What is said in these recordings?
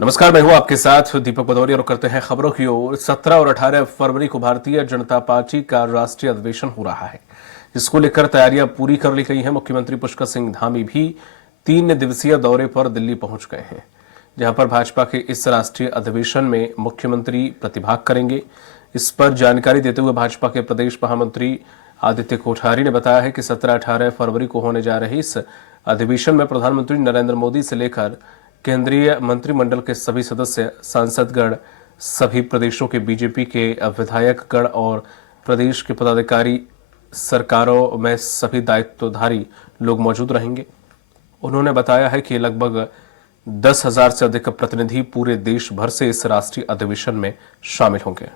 नमस्कार, मैं हूं आपके साथ दीपक भदौरिया और करते हैं खबरों की ओर। 17 और 18 फरवरी को भारतीय जनता पार्टी का राष्ट्रीय अधिवेशन हो रहा है। इसको लेकर तैयारियां पूरी कर ली गई हैं। मुख्यमंत्री पुष्कर सिंह धामी भी 3 दिवसीय दौरे पर दिल्ली पहुंच गए हैं, जहां पर भाजपा के इस राष्ट्रीय अधिवेशन में मुख्यमंत्री प्रतिभाग करेंगे। इस पर जानकारी देते हुए भाजपा के प्रदेश महामंत्री आदित्य कोठारी ने बताया है कि 17-18 फरवरी को होने जा रहे इस अधिवेशन में प्रधानमंत्री नरेंद्र मोदी से लेकर केंद्रीय मंत्रिमंडल के सभी सदस्य, सांसदगण, सभी प्रदेशों के बीजेपी के विधायकगण और प्रदेश के पदाधिकारी, सरकारों में सभी दायित्वधारी लोग मौजूद रहेंगे। उन्होंने बताया है कि लगभग 10,000 से अधिक प्रतिनिधि पूरे देश भर से इस राष्ट्रीय अधिवेशन में शामिल होंगे।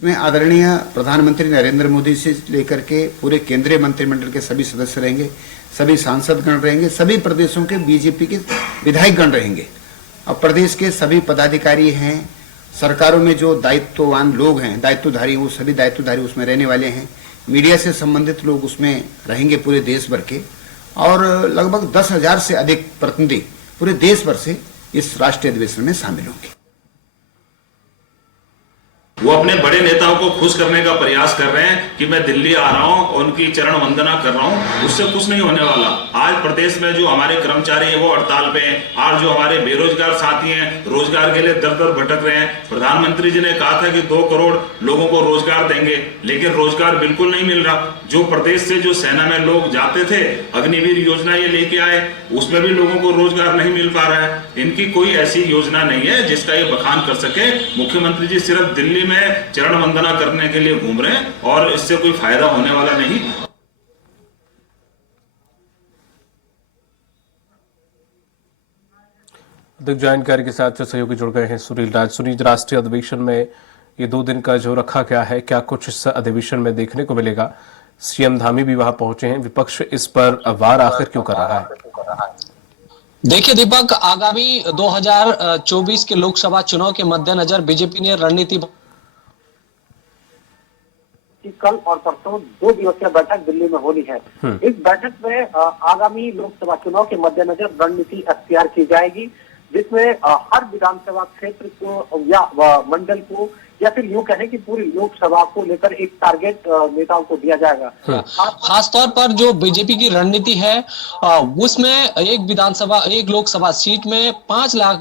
में आदरणीय प्रधानमंत्री नरेंद्र मोदी से लेकर के पूरे केंद्रीय मंत्रिमंडल के सभी सदस्य रहेंगे, सभी सांसदगण रहेंगे, सभी प्रदेशों के बीजेपी के विधायकगण रहेंगे और प्रदेश के सभी पदाधिकारी हैं, सरकारों में जो दायित्ववान लोग हैं, दायित्वधारी, वो सभी दायित्वधारी उसमें रहने वाले हैं। मीडिया से संबंधित लोग उसमें रहेंगे पूरे देश भर के, और लगभग 10,000 से अधिक प्रतिनिधि पूरे देश भर से इस राष्ट्रीय अधिवेशन में शामिल होंगे। वो अपने बड़े नेताओं को खुश करने का प्रयास कर रहे हैं कि मैं दिल्ली आ रहा हूं और उनकी चरण वंदना कर रहा हूं। उससे कुछ नहीं होने वाला। आज प्रदेश में जो हमारे कर्मचारी हैं वो हड़ताल पे हैं, और जो हमारे बेरोजगार साथी हैं रोजगार के लिए दर दर भटक रहे हैं। प्रधानमंत्री जी ने कहा था कि 2 करोड़ लोगों को रोजगार देंगे, लेकिन रोजगार बिल्कुल नहीं मिल रहा। जो प्रदेश से जो सेना में लोग जाते थे, अग्निवीर योजना ये लेके आए, उसमें भी लोगों को रोजगार नहीं मिल पा रहा है। इनकी कोई ऐसी योजना नहीं है जिसका ये बखान कर सके। मुख्यमंत्री जी सिर्फ दिल्ली में चरण वंदना करने के लिए घूम रहे हैं और इससे कोई फायदा होने वाला नहीं। अधिक जानकारी के साथ सहयोगी जुड़ गए हैं सुनील राज। सुनील, राष्ट्रीय अधिवेशन में ये 2 दिन का जो रखा गया है, क्या कुछ इस अधिवेशन में देखने को मिलेगा? सीएम धामी भी वहां पहुंचे हैं। विपक्ष इस पर वार आखिर क्यों कर रहा है? देखिए दीपक, आगामी 2024 के लोकसभा चुनाव के मद्देनजर बीजेपी ने रणनीति कल और परसों 2 दिवसीय बैठक दिल्ली में होनी है। इस बैठक में आगामी लोकसभा चुनाव के मद्देनजर रणनीति अख्तियार की जाएगी, जिसमें हर विधानसभा क्षेत्र को या मंडल को या फिर यूं कहें कि पूरी लोकसभा को लेकर एक टारगेट नेताओं को दिया जाएगा। खासतौर पर जो बीजेपी की रणनीति है उसमें एक लोकसभा सीट में 5 लाख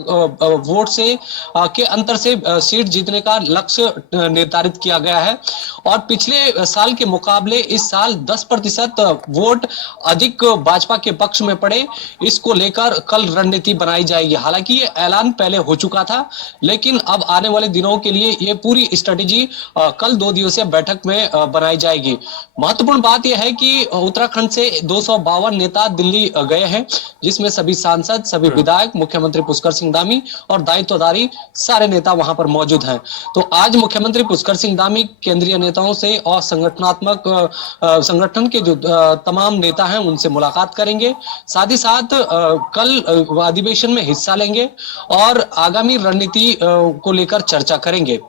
वोट से के अंतर से सीट जीतने का लक्ष्य निर्धारित किया गया है, और पिछले साल के मुकाबले इस साल 10% वोट अधिक भाजपा के पक्ष में पड़े। इसको लेकर कल रणनीति बनाई जाएगी। हालांकि ये ऐलान पहले हो चुका था, लेकिन अब आने वाले दिनों के लिए ये पूरी स्ट्रेटेजी कल 2 दिवसीय बैठक में बनाई जाएगी। महत्वपूर्ण बात यह है कि उत्तराखंड से 252 नेता दिल्ली गए हैं, जिसमें सभी सांसद, सभी विधायक, मुख्यमंत्री पुष्कर सिंह धामी और दायित्वधारी सारे नेता वहां पर मौजूद हैं। तो आज मुख्यमंत्री पुष्कर सिंह धामी केंद्रीय नेताओं से और संगठन के जो तमाम नेता हैं उनसे मुलाकात करेंगे। साथ ही साथ कल अधिवेशन में हिस्सा लेंगे और आगामी रणनीति को लेकर चर्चा करेंगे।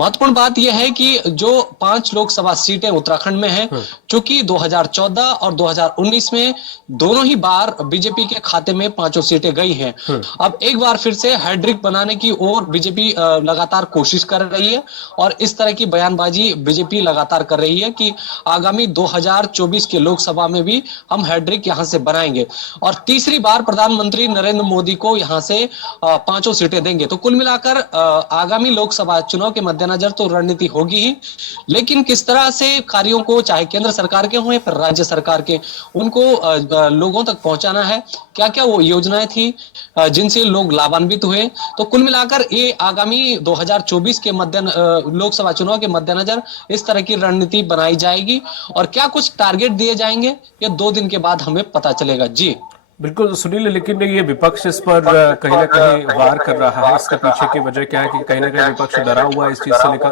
महत्वपूर्ण बात यह है कि जो 5 लोकसभा सीटें उत्तराखंड में हैं, चूंकि 2014 और 2019 में दोनों ही बार बीजेपी के खाते में 5 सीटें गई हैं। अब एक बार फिर से हैट्रिक बनाने की ओर बीजेपी लगातार कोशिश कर रही है, और इस तरह की बयानबाजी बीजेपी लगातार कर रही है कि आगामी 2024 के लोकसभा में भी हम हैट्रिक यहां से बनाएंगे और तीसरी बार प्रधानमंत्री नरेंद्र मोदी को यहां से 5 सीटें देंगे। तो कुल मिलाकर आगामी लोकसभा चुनाव के मद्देनजर तो रणनीति होगी ही, लेकिन किस तरह से कार्यों को, चाहे केंद्र सरकार के हों या फिर राज्य सरकार के, उनको लोगों तक पहुंचाना है, क्या क्या वो योजनाएं थी जिनसे लोग लाभान्वित हुए। तो कुल मिलाकर ये आगामी 2024 के लोकसभा चुनाव के मद्देनजर इस तरह की रणनीति बनाई जाएगी, और क्या कुछ टारगेट दिए जाएंगे ये 2 दिन के बाद हमें पता चलेगा। जी बिल्कुल सुनील, लेकिन ये विपक्ष इस पर कहीं ना कहीं वार कर रहा है। इसके पीछे की वजह क्या है कि कहीं ना कहीं विपक्ष डरा हुआ है इस चीज से लेकर?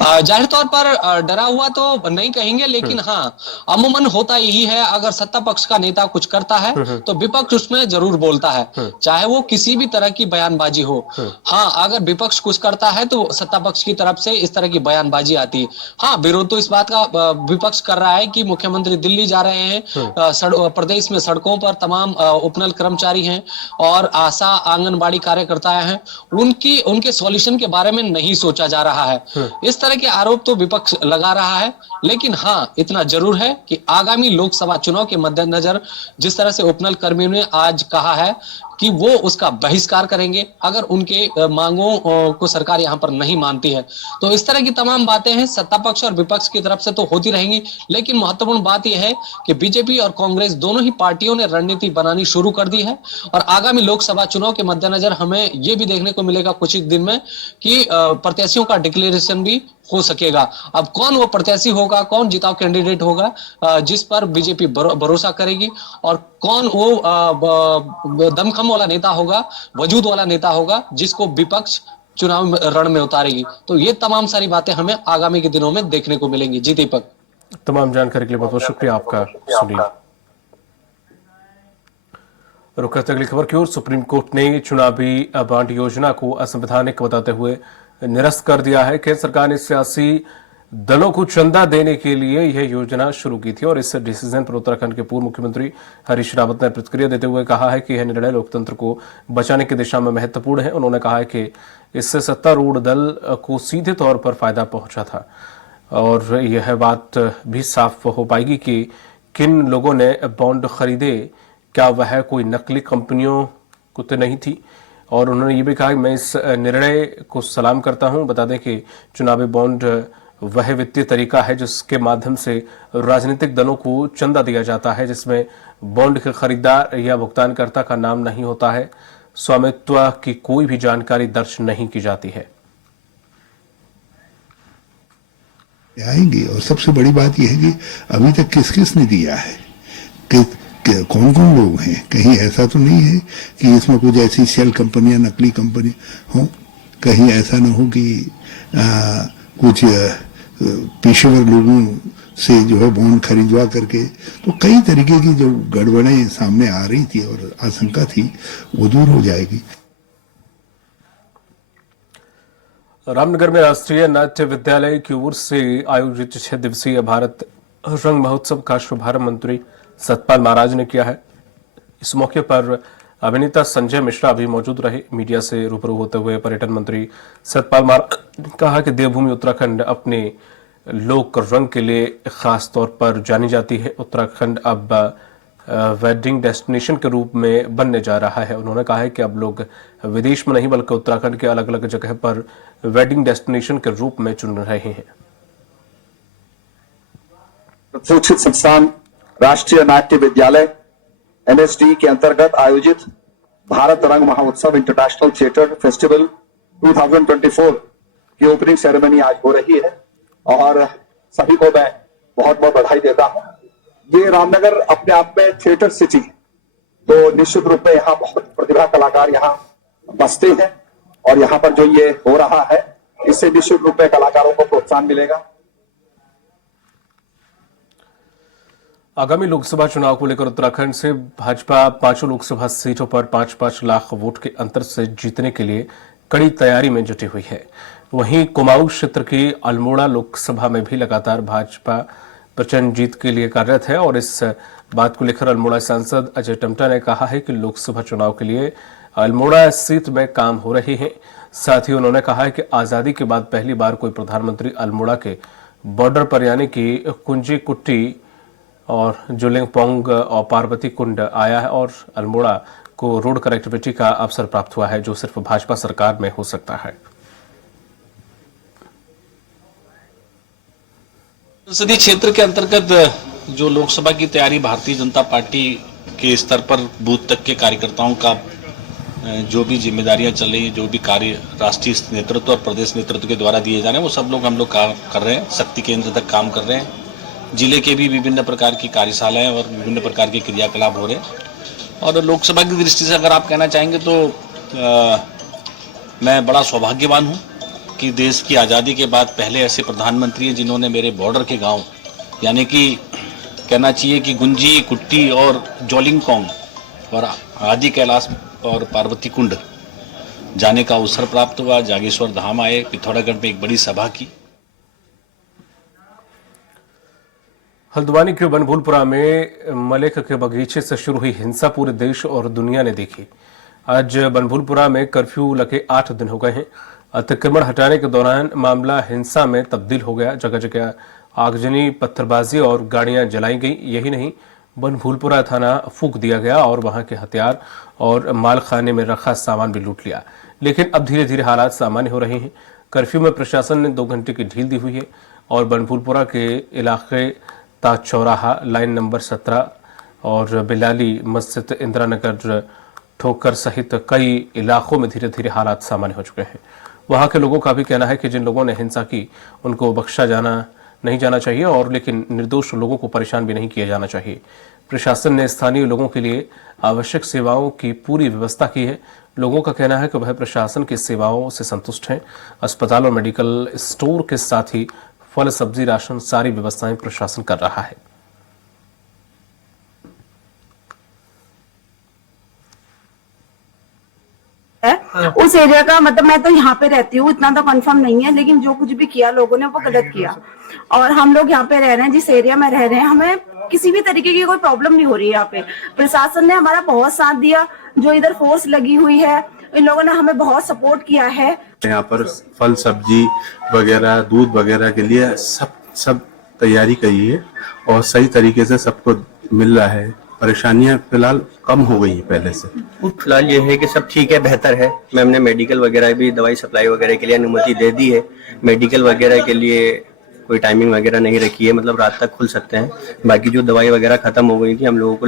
जाहिर तौर पर डरा हुआ तो नहीं कहेंगे, लेकिन हाँ, अमूमन होता यही है, अगर सत्ता पक्ष का नेता कुछ करता है तो विपक्ष उसमें जरूर बोलता है, चाहे वो किसी भी तरह की बयानबाजी हो। हाँ, अगर विपक्ष कुछ करता है तो सत्ता पक्ष की तरफ से इस तरह की बयानबाजी आती है। हाँ, विरोध तो इस बात का विपक्ष कर रहा है कि मुख्यमंत्री दिल्ली जा रहे हैं, प्रदेश में सड़कों पर तमाम उपनल कर्मचारी हैं और आशा आंगनबाड़ी कार्यकर्ता हैं, उनके सॉल्यूशन के बारे में नहीं सोचा जा रहा है। इस तरह के आरोप तो विपक्ष लगा रहा है, लेकिन हाँ, इतना जरूर है कि आगामी लोकसभा चुनाव के मद्देनजर जिस तरह से उपनल कर्मियों ने आज कहा है कि वो उसका बहिष्कार करेंगे अगर उनके मांगों को सरकार यहां पर नहीं मानती है, तो इस तरह की तमाम बातें हैं सत्ता पक्ष और विपक्ष की तरफ से तो होती रहेंगी। लेकिन महत्वपूर्ण बात यह है कि बीजेपी और कांग्रेस दोनों ही पार्टियों ने रणनीति बनानी शुरू कर दी है और आगामी लोकसभा चुनाव के मद्देनजर हमें यह भी देखने को मिलेगा कुछ ही दिन में कि प्रत्याशियों का डिक्लेरेशन भी हो सकेगा। अब कौन वो प्रत्याशी होगा, कौन जिताऊ कैंडिडेट होगा जिस पर बीजेपी भरोसा करेगी, और कौन वो दमखम वाला नेता होगा, वजूद वाला नेता होगा जिसको विपक्ष चुनाव रण में उतारेगी, तो ये तमाम सारी बातें हमें आगामी के दिनों में देखने को मिलेंगी। जी दीपक, तमाम जानकारी के लिए बहुत बहुत शुक्रिया आपका सुनील। रुक करते अगली खबर की ओर। सुप्रीम कोर्ट ने चुनावी बांड योजना को असंवैधानिक बताते हुए निरस्त कर दिया है। केंद्र सरकार ने सियासी दलों को चंदा देने के लिए यह योजना शुरू की थी और इस डिसीजन पर उत्तराखंड के पूर्व मुख्यमंत्री हरीश रावत ने प्रतिक्रिया देते हुए कहा है कि यह निर्णय लोकतंत्र को बचाने की दिशा में महत्वपूर्ण है। उन्होंने कहा है कि इससे सत्तारूढ़ दल को सीधे तौर पर फायदा पहुंचा था और यह बात भी साफ हो पाएगी कि किन लोगों ने बॉन्ड खरीदे, क्या वह कोई नकली कंपनियों को तो नहीं थी। और उन्होंने ये भी कहा कि मैं इस निर्णय को सलाम करता हूं। बता दें कि चुनावी बॉन्ड वह वित्तीय तरीका है जिसके माध्यम से राजनीतिक दलों को चंदा दिया जाता है, जिसमें बॉन्ड के खरीदार या भुगतानकर्ता का नाम नहीं होता है, स्वामित्व की कोई भी जानकारी दर्ज नहीं की जाती है। आएंगे और सबसे बड़ी बात यह है कि अभी तक किस किस ने दिया है, कौन कौन लोग हैं। कहीं ऐसा तो नहीं है कि इसमें कुछ ऐसी शेल कंपनियां, नकली कंपनी हो, कहीं ऐसा ना हो कि कुछ पेशेवर लोगों से जो है बॉन्ड खरीदवा करके, तो कई तरीके की जो गड़बड़ें सामने आ रही थी और आशंका थी वो दूर हो जाएगी। रामनगर में राष्ट्रीय नाट्य विद्यालय की ओर से आयोजित 6 दिवसीय भारत रंग महोत्सव का शुभारंभ मंत्री सतपाल महाराज ने किया है। इस मौके पर अभिनेता संजय मिश्रा भी मौजूद रहे। मीडिया से रूबरू होते हुए पर्यटन मंत्री सतपाल महाराज ने कहा कि देवभूमि उत्तराखंड अपने लोक रंग के लिए खास तौर पर जानी जाती है। उत्तराखंड अब वेडिंग डेस्टिनेशन के रूप में बनने जा रहा है। उन्होंने कहा है कि अब लोग विदेश में नहीं बल्कि उत्तराखंड के अलग अलग जगह पर वेडिंग डेस्टिनेशन के रूप में चुन रहे हैं। प्रतिष्ठित संस्थान राष्ट्रीय नाट्य विद्यालय NSD के अंतर्गत आयोजित भारत रंग महोत्सव इंटरनेशनल थिएटर फेस्टिवल 2024 की ओपनिंग सेरेमनी आज हो रही है और सभी को मैं बहुत बहुत बधाई देता हूं। ये रामनगर अपने आप में थिएटर सिटी, तो निश्चित रूप में यहाँ बहुत प्रतिभा कलाकार यहाँ बसते हैं और यहाँ पर जो ये हो रहा है इससे निश्चित रूप में कलाकारों को प्रोत्साहन मिलेगा। आगामी लोकसभा चुनाव को लेकर उत्तराखंड से भाजपा 5 लोकसभा सीटों पर 5-5 लाख वोट के अंतर से जीतने के लिए कड़ी तैयारी में जुटी हुई है। वहीं कुमाऊं क्षेत्र की अल्मोड़ा लोकसभा में भी लगातार भाजपा प्रचंड जीत के लिए कार्यरत है और इस बात को लेकर अल्मोड़ा सांसद अजय टम्टा ने कहा है कि लोकसभा चुनाव के लिए अल्मोड़ा सीट में काम हो रहे हैं। साथ ही उन्होंने कहा है कि आजादी के बाद पहली बार कोई प्रधानमंत्री अल्मोड़ा के बॉर्डर पर यानी कि कुंजी कुट्टी और जुलिंगपोंग और पार्वती कुंड आया है और अल्मोड़ा को रोड कनेक्टिविटी का अवसर प्राप्त हुआ है जो सिर्फ भाजपा सरकार में हो सकता है। संसदीय क्षेत्र के अंतर्गत जो लोकसभा की तैयारी भारतीय जनता पार्टी के स्तर पर बूथ तक के कार्यकर्ताओं का जो भी जिम्मेदारियां चल रही, जो भी कार्य राष्ट्रीय नेतृत्व और प्रदेश नेतृत्व के द्वारा दिए जा रहे हैं वो सब लोग हम लोग काम कर रहे हैं, शक्ति केंद्र तक काम कर रहे हैं। जिले के भी विभिन्न प्रकार की कार्यशालाएं और विभिन्न प्रकार के क्रियाकलाप हो रहे हैं और लोकसभा की दृष्टि से अगर आप कहना चाहेंगे तो मैं बड़ा सौभाग्यवान हूं कि देश की आज़ादी के बाद पहले ऐसे प्रधानमंत्री हैं जिन्होंने मेरे बॉर्डर के गांव यानी कि कहना चाहिए कि गुंजी, कुट्टी और जोलिंगकोंग और आदि कैलाश और पार्वती कुंड जाने का अवसर प्राप्त हुआ। जागेश्वर धाम आए, पिथौरागढ़ में एक बड़ी सभा की। हल्द्वानी के बनभूलपुरा में मलेक के बगीचे से शुरू हुई हिंसा पूरे देश और दुनिया ने देखी। आज बनभूलपुरा में कर्फ्यू लगे 8 दिन हो गए हैं। अतिक्रमण हटाने के दौरान मामला हिंसा में तब्दील हो गया। जगह जगह आगजनी, पत्थरबाजी और गाड़ियां जलाई गई। यही नहीं, बनभूलपुरा थाना फूंक दिया गया और वहां के हथियार और माल खाने में रखा सामान भी लूट लिया। लेकिन अब धीरे धीरे हालात सामान्य हो रहे हैं। कर्फ्यू में प्रशासन ने 2 घंटे की ढील दी हुई है और बनभूलपुरा के इलाके ताज चौराहा, लाइन नंबर 17 और बिलाली मस्जिद, इंदिरा नगर, ठोकर सहित कई इलाकों में धीरे धीरे हालात सामान्य हो चुके हैं। वहां के लोगों का भी कहना है कि जिन लोगों ने हिंसा की उनको बख्शा नहीं जाना चाहिए और लेकिन निर्दोष लोगों को परेशान भी नहीं किया जाना चाहिए। प्रशासन ने स्थानीय लोगों के लिए आवश्यक सेवाओं की पूरी व्यवस्था की है। लोगों का कहना है कि वह प्रशासन की सेवाओं से संतुष्ट हैं। अस्पताल और मेडिकल स्टोर के साथ ही फल, सब्जी, राशन सारी व्यवस्थाएं प्रशासन कर रहा है। उस एरिया का मतलब मैं तो यहाँ पे रहती हूँ, इतना तो कंफर्म नहीं है, लेकिन जो कुछ भी किया लोगों ने वो गलत किया। और हम लोग यहाँ पे रह रहे हैं, जिस एरिया में रह रहे हैं, हमें किसी भी तरीके की कोई प्रॉब्लम नहीं हो रही है। यहाँ पे प्रशासन ने हमारा बहुत साथ दिया। जो इधर फोर्स लगी हुई है, इन लोगों ने हमें बहुत सपोर्ट किया है। यहाँ पर फल, सब्जी वगैरह, दूध वगैरह के लिए सब तैयारी करी है और सही तरीके से सबको मिल रहा है। परेशानियां फिलहाल कम हो गई है पहले से। फिलहाल ये है कि सब ठीक है, बेहतर है। मैम ने मेडिकल वगैरह भी, दवाई सप्लाई वगैरह के लिए अनुमति दे दी है। मेडिकल वगैरह के लिए कोई टाइमिंग वगैरह नहीं रखी है, मतलब रात तक खुल सकते हैं। बाकी जो दवाई वगैरह खत्म हो गई थी, हम लोगों को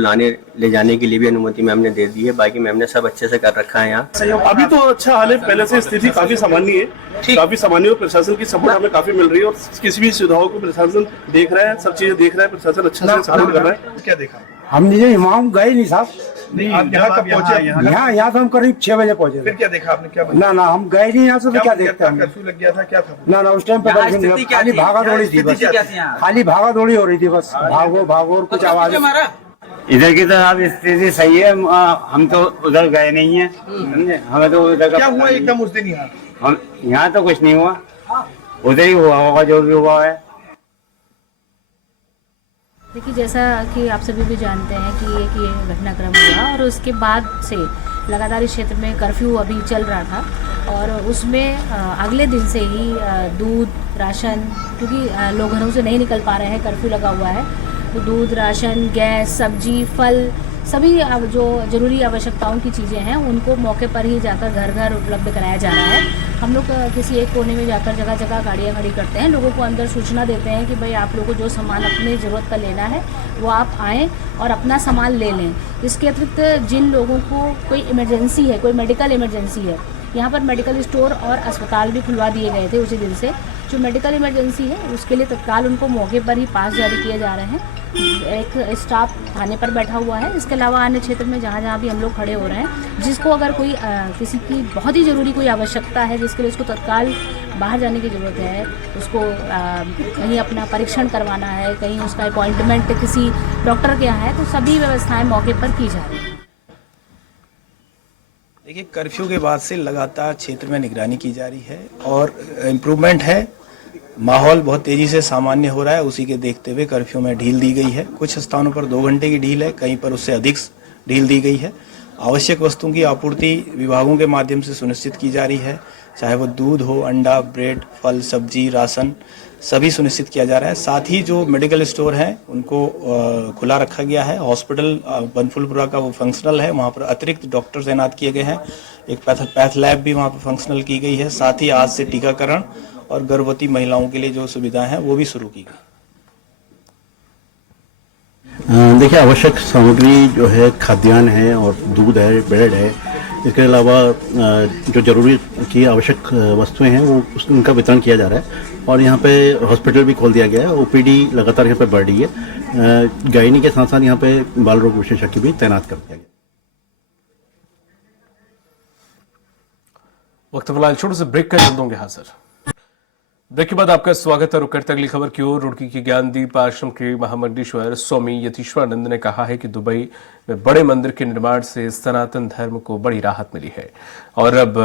ले जाने के लिए भी अनुमति मैम ने दे दी है। बाकी मैम ने सब अच्छे से कर रखा है यहाँ। अभी तो अच्छा हाल है, पहले से स्थिति काफी सामान्य है, काफी सामान्य। प्रशासन की सपोर्ट हमें काफी मिल रही है और किसी भी सुविधाओं को प्रशासन देख रहा है, सब चीजें देख रहा है। प्रशासन अच्छा से सपोर्ट कर रहा है। क्या देखा हम वहाँ गए नहीं साहब। नहीं, आप यहाँ कब पहुंचे? यहाँ तो हम करीब 6 बजे पहुंचे। फिर क्या देखा आपने? क्या ना हम गए नहीं यहाँ से, तो क्या देखते हैं? कर्फ्यू लग गया था, क्या था? ना उस टाइम पे खाली भागा दौड़ी थी, बस खाली भागा दौड़ी हो रही थी, बस भागो और कुछ आवाज। इधर की तो अब स्थिति सही है, हम तो उधर गए नहीं है, समझे? हमें तो उधर क्या हुआ एकदम उस दिन यहाँ तो कुछ नहीं हुआ, उधर ही हुआ होगा जो भी हुआ है। देखिए, जैसा कि आप सभी भी जानते हैं कि ये घटनाक्रम हुआ और उसके बाद से लगातार इस क्षेत्र में कर्फ्यू अभी चल रहा था और उसमें अगले दिन से ही दूध, राशन, क्योंकि लोग घरों से नहीं निकल पा रहे हैं, कर्फ्यू लगा हुआ है, तो दूध, राशन, गैस, सब्जी, फल, सभी जो जरूरी आवश्यकताओं की चीज़ें हैं उनको मौके पर ही जाकर घर घर उपलब्ध कराया जा रहा है। हम लोग किसी एक कोने में जाकर जगह जगह गाड़ियाँ खड़ी करते हैं, लोगों को अंदर सूचना देते हैं कि भाई आप लोगों को जो सामान अपने ज़रूरत का लेना है वो आप आएँ और अपना सामान ले लें। इसके अतिरिक्त जिन लोगों को कोई इमरजेंसी है, कोई मेडिकल इमरजेंसी है, यहाँ पर मेडिकल स्टोर और अस्पताल भी खुलवा दिए गए थे उसी दिन से। जो मेडिकल इमरजेंसी है उसके लिए तत्काल उनको मौके पर ही पास जारी किए जा रहे हैं। एक स्टाफ थाने पर बैठा हुआ है। इसके अलावा अन्य क्षेत्र में जहाँ जहाँ भी हम लोग खड़े हो रहे हैं, जिसको अगर कोई किसी की बहुत ही ज़रूरी कोई आवश्यकता है जिसके लिए उसको तत्काल बाहर जाने की ज़रूरत है, उसको कहीं अपना परीक्षण करवाना है, कहीं उसका अपॉइंटमेंट किसी डॉक्टर के यहाँ है, तो सभी व्यवस्थाएं मौके पर की जा रही हैं। देखिए, कर्फ्यू के बाद से लगातार क्षेत्र में निगरानी की जा रही है और इम्प्रूवमेंट है। माहौल बहुत तेजी से सामान्य हो रहा है। उसी के देखते हुए कर्फ्यू में ढील दी गई है। कुछ स्थानों पर 2 घंटे की ढील है, कहीं पर उससे अधिक ढील दी गई है। आवश्यक वस्तुओं की आपूर्ति विभागों के माध्यम से सुनिश्चित की जा रही है, चाहे वो दूध हो, अंडा, ब्रेड, फल, सब्जी, राशन, सभी सुनिश्चित किया जा रहा है। साथ ही जो मेडिकल स्टोर हैं उनको खुला रखा गया है। हॉस्पिटल बनफुलपुरा का वो फंक्शनल है, वहाँ पर अतिरिक्त डॉक्टर तैनात किए गए हैं। एक पैथ लैब भी वहाँ पर फंक्शनल की गई है। साथ ही आज से टीकाकरण और गर्भवती महिलाओं के लिए जो सुविधाएं हैं वो भी शुरू की गई। देखिए, आवश्यक सामग्री जो है खाद्यान्न है और दूध है, ब्रेड है, इसके अलावा जो जरूरी की आवश्यक वस्तुएं हैं वो उनका वितरण किया जा रहा है। और यहाँ पे हॉस्पिटल भी खोल दिया गया है। ओपीडी लगातार यहाँ पे बढ़ रही है। गायनी के साथ साथ यहाँ पे बाल रोग विशेषज्ञ भी तैनात कर दिया गया। वक्त फिलहाल छोटे से ब्रेक का चल दूंगे हाजिर। ब्रेक के बाद आपका स्वागत है। रुक करते अगली खबर की ओर। रुड़की के ज्ञानदीप आश्रम के महामंडलेश्वर स्वामी यतीश्वरानंद ने कहा है कि दुबई में बड़े मंदिर के निर्माण से सनातन धर्म को बड़ी राहत मिली है और अब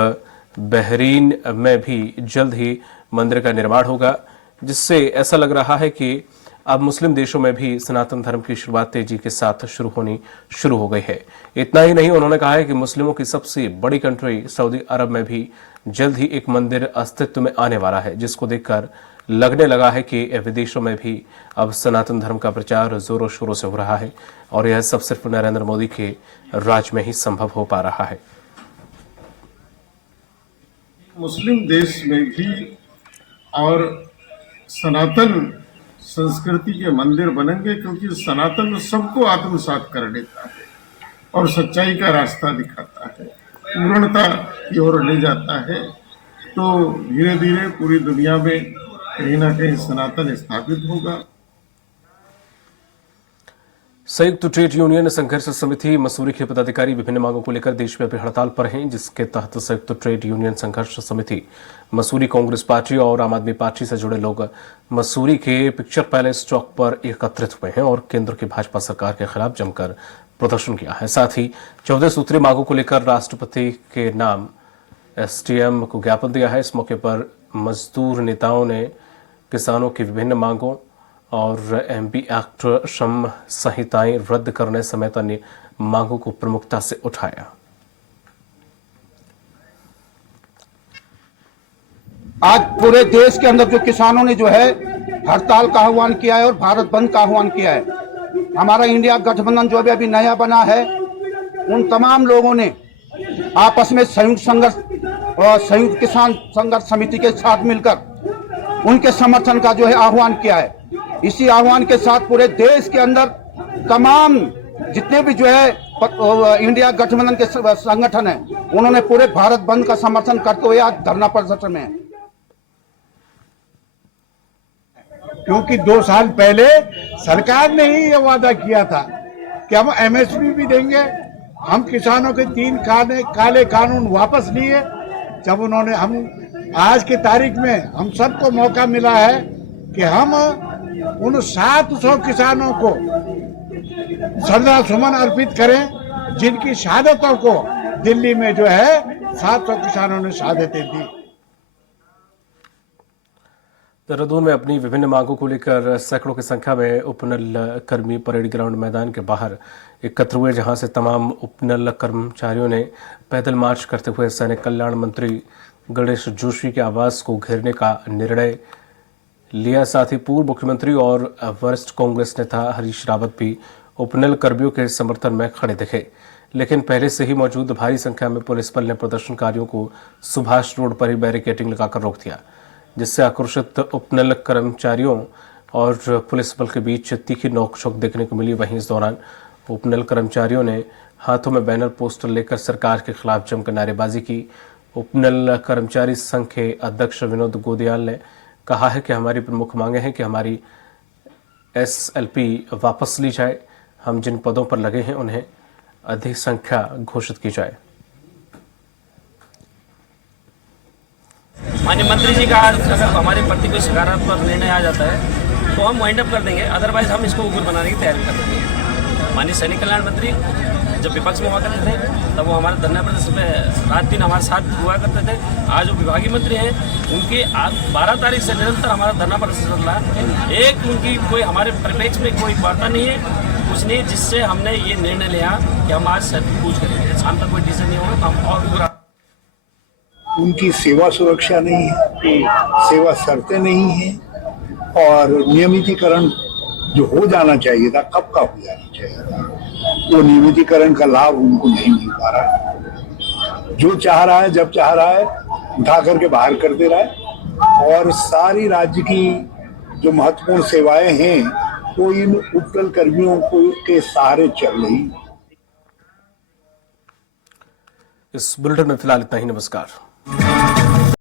बहरीन में भी जल्द ही मंदिर का निर्माण होगा, जिससे ऐसा लग रहा है कि अब मुस्लिम देशों में भी सनातन धर्म की शुरुआत तेजी के साथ शुरू हो गई है। इतना ही नहीं, उन्होंने कहा है कि मुस्लिमों की सबसे बड़ी कंट्री सऊदी अरब में भी जल्द ही एक मंदिर अस्तित्व में आने वाला है, जिसको देखकर लगने लगा है कि विदेशों में भी अब सनातन धर्म का प्रचार जोरों शोरों से हो रहा है और यह सब सिर्फ नरेंद्र मोदी के राज में ही संभव हो पा रहा है। मुस्लिम देश में भी और सनातन संस्कृति के मंदिर बनेंगे, क्योंकि सनातन सबको आत्मसात कर लेता है और सच्चाई का रास्ता दिखाता है, पूर्णता की ओर ले जाता है। तो धीरे धीरे पूरी दुनिया में कहीं ना कहीं सनातन स्थापित होगा। संयुक्त ट्रेड यूनियन संघर्ष समिति मसूरी के पदाधिकारी विभिन्न मांगों को लेकर देशव्यापी हड़ताल पर हैं, जिसके तहत संयुक्त ट्रेड यूनियन संघर्ष समिति मसूरी कांग्रेस पार्टी और आम आदमी पार्टी से जुड़े लोग मसूरी के पिक्चर पैलेस चौक पर एकत्रित हुए हैं और केंद्र की भाजपा सरकार के खिलाफ जमकर प्रदर्शन किया है। साथ ही 14 सूत्रीय मांगों को लेकर राष्ट्रपति के नाम एसडीएम को ज्ञापन दिया है। इस मौके पर मजदूर नेताओं ने किसानों की विभिन्न मांगों और एमपी एक्ट श्रम संहिताएं रद्द करने समेत अन्य मांगों को प्रमुखता से उठाया। आज पूरे देश के अंदर जो किसानों ने जो है हड़ताल का आह्वान किया है और भारत बंद का आह्वान किया है, हमारा इंडिया गठबंधन जो अभी नया बना है, उन तमाम लोगों ने आपस में संयुक्त किसान संघर्ष समिति के साथ मिलकर उनके समर्थन का जो है आह्वान किया है। इसी आह्वान के साथ पूरे देश के अंदर तमाम जितने भी जो है इंडिया गठबंधन के संगठन है, उन्होंने पूरे भारत बंद का समर्थन करते हुए आज धरना प्रदर्शन में है। क्योंकि 2 साल पहले सरकार ने ही ये वादा किया था कि हम एमएसपी भी देंगे। हम किसानों के 3 काले कानून वापस लिए। जब उन्होंने हम आज की तारीख में हम सबको मौका मिला है कि हम उन 700 किसानों को श्रद्धा सुमन अर्पित करें जिनकी शहादतों को दिल्ली में जो है 700 किसानों ने शहादतें दी। देहरादून में अपनी विभिन्न मांगों को लेकर सैकड़ों की संख्या में उपनल कर्मी परेड ग्राउंड मैदान के बाहर एकत्र हुए, जहां से तमाम उपनल कर्मचारियों ने पैदल मार्च करते हुए सैनिक कल्याण मंत्री गणेश जोशी के आवास को घेरने का निर्णय लिया। साथ ही पूर्व मुख्यमंत्री और वरिष्ठ कांग्रेस नेता हरीश रावत भी उपनल कर्मियों के समर्थन में खड़े दिखे, लेकिन पहले से ही मौजूद भारी संख्या में पुलिस बल ने प्रदर्शनकारियों को सुभाष रोड पर ही बैरिकेडिंग लगाकर रोक दिया, जिससे आक्रोशित उपनल कर्मचारियों और पुलिस बल के बीच तीखी नोकझोंक देखने को मिली। वहीं इस दौरान उपनल कर्मचारियों ने हाथों में बैनर पोस्टर लेकर सरकार के खिलाफ जमकर नारेबाजी की। उपनल कर्मचारी संघ के अध्यक्ष विनोद गोदियाल ने कहा है कि हमारी प्रमुख मांगे हैं कि हमारी एसएलपी वापस ली जाए, हम जिन पदों पर लगे हैं उन्हें अधिक संख्या घोषित की जाए। माननीय मंत्री जी का अगर हमारे प्रति कोई सकारात्मक निर्णय आ जाता है तो हम वाइंड अप कर देंगे, अदरवाइज हम इसको ऊपर बनाने की तैयारी कर देंगे। माननीय सैनिक कल्याण मंत्री जब विपक्ष में हुआ करते थे तब वो हमारे धरना प्रदर्शन में रात दिन हमारे साथ हुआ करते थे। आज जो विभागीय मंत्री हैं उनके 12 तारीख से निरंतर हमारा धरना प्रदर्शन चल रहा है। एक उनकी कोई हमारे परिप्रेक्ष्य में कोई वार्ता नहीं है, कुछ नहीं, जिससे हमने ये निर्णय लिया कि हम आज सर पूछ करेंगे। शाम तक कोई डिसीजन नहीं होगा तो हम और उग्र। उनकी सेवा सुरक्षा नहीं है, सेवा शर्तें नहीं है और नियमितीकरण जो हो जाना चाहिए था कब का हो जाना चाहिए था, वो नियमितीकरण का लाभ उनको नहीं मिल पा रहा है। जो चाह रहा है जब चाह रहा है उठा करके बाहर कर दे रहा है और सारी राज्य की जो महत्वपूर्ण सेवाएं हैं वो इन उपनल कर्मियों को के सहारे चल रही। इस बुलेटिन में फिलहाल इतना ही। नमस्कार।